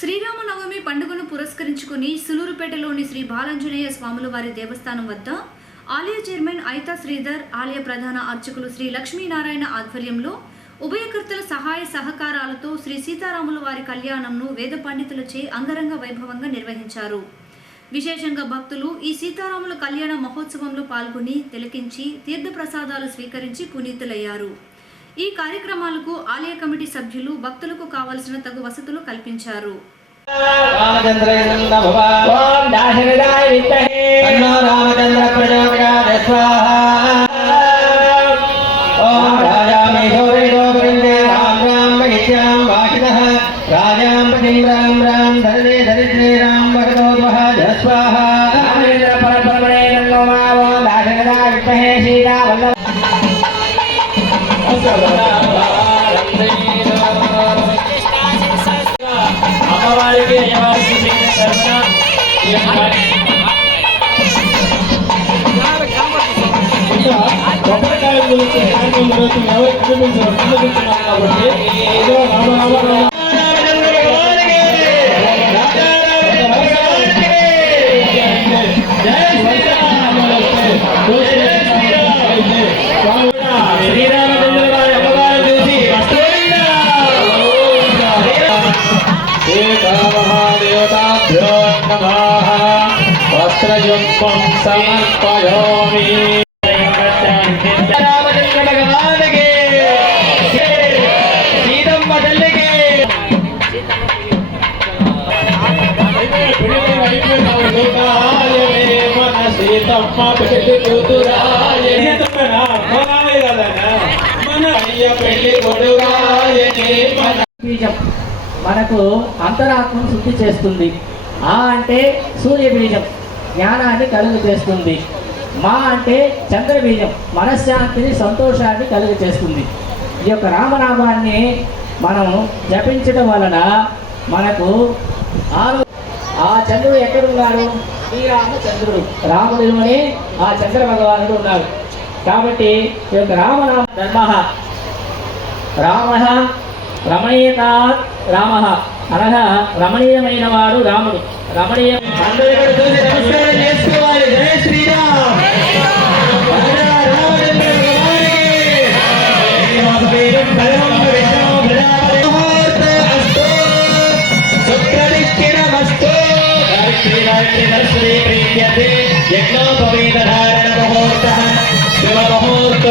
శ్రీరామనవమి పండుగను పురస్కరించుకుని సులూరుపేటలోని శ్రీ బాలాంజనేయ స్వాముల వారి దేవస్థానం వద్ద ఆలయ చైర్మన్ ఐతా శ్రీధర్ ఆలయ ప్రధాన అర్చకులు శ్రీ లక్ష్మీనారాయణ ఆధ్వర్యంలో ఉభయకర్తల సహాయ సహకారాలతో శ్రీ సీతారాముల వారి కళ్యాణంను వేద పండితులచే అంగరంగ వైభవంగా నిర్వహించారు. విశేషంగా భక్తులు ఈ సీతారాముల కళ్యాణ మహోత్సవంలో పాల్గొని తిలకించి తీర్థప్రసాదాలు స్వీకరించి పునీతులయ్యారు. ఈ కార్యక్రమాలకు ఆలయ కమిటీ సభ్యులు భక్తులకు కావలసిన తగు వసతులు కల్పించారు. రామచంద్ర కొబ్బరికాయ గురించి కార్యక్రమం జరుగుతుంది ఎవరు చూపించారు చూపించున్నాం కాబట్టి ఏదో రామ రామ రామ సీతమ్మ పెళ్ళి కూతురాయే మన అయ్య పెళ్ళి కొడురాయే మన బీజం మనకు అంతరాత్మను శుద్ధి చేస్తుంది. ఆ అంటే సూర్య బీజం జ్ఞానాన్ని కలుగు చేస్తుంది మా అంటే చంద్రబీజం మనశ్శాంతిని సంతోషాన్ని కలుగు చేస్తుంది ఈ యొక్క రామనామాన్ని మనం జపించడం వలన మనకు ఆరో ఆ చంద్రుడు ఎక్కడున్నాడు? శ్రీరామచంద్రుడు రాముడిలోనే ఆ చంద్ర భగవానుడు ఉన్నాడు. కాబట్టి ఈ యొక్క రామనామ ధర్మ రామ రమణీయత రామ. అనగా రమణీయమైన వాడు రాముడు. రమణీయ అందరూ చూసి నమస్కారం.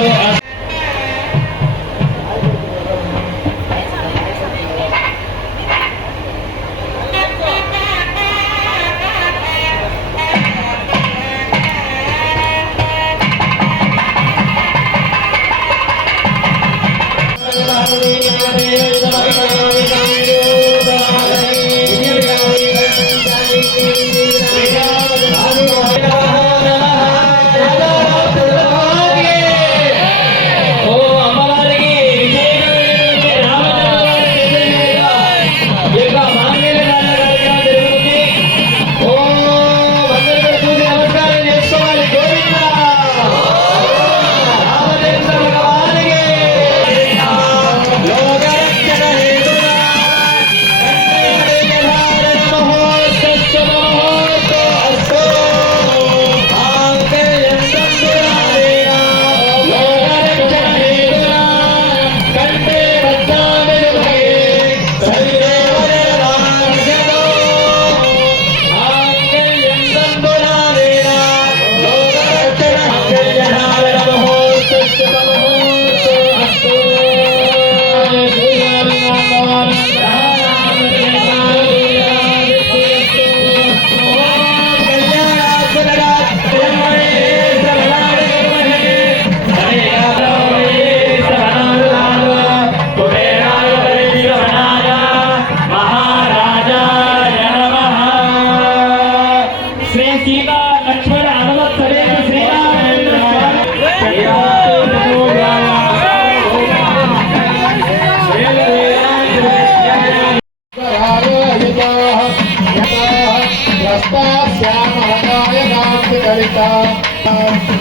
Hello.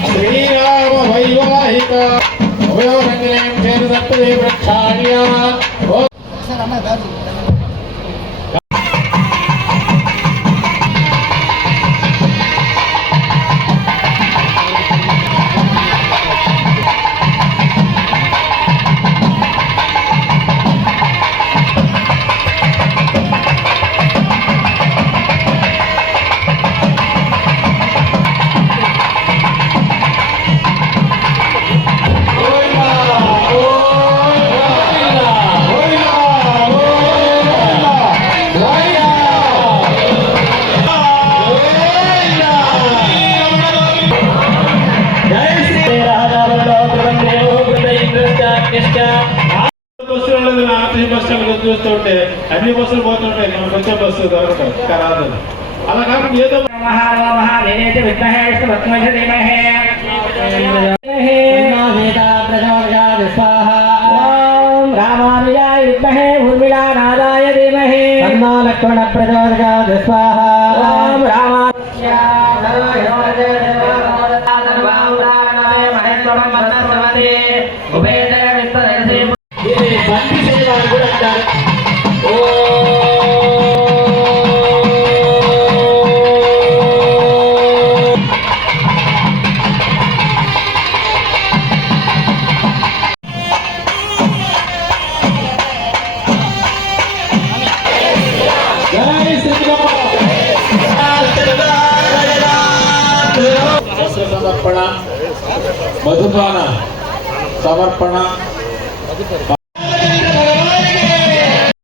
శ్రీరామ వైవాహిక ఉపయోగం వృక్షాణ్య ఫ్రీ బస్ స్టాండ్లో చూస్తుంటే అన్ని బస్సులు పోతుంటాయి మనం కొంచెం బస్సు దొరకదు ఖరాదు అలా కాకుండా ఏదో రామానుజాయ విద్మహే ఊర్మిళా నాదాయ ధీమహే అన్నా లక్ష్మణ ప్రచోదయాయ స్వాహ రామానుజాయ ಮಧುಪಾನ ಸಮರ್ಪಣ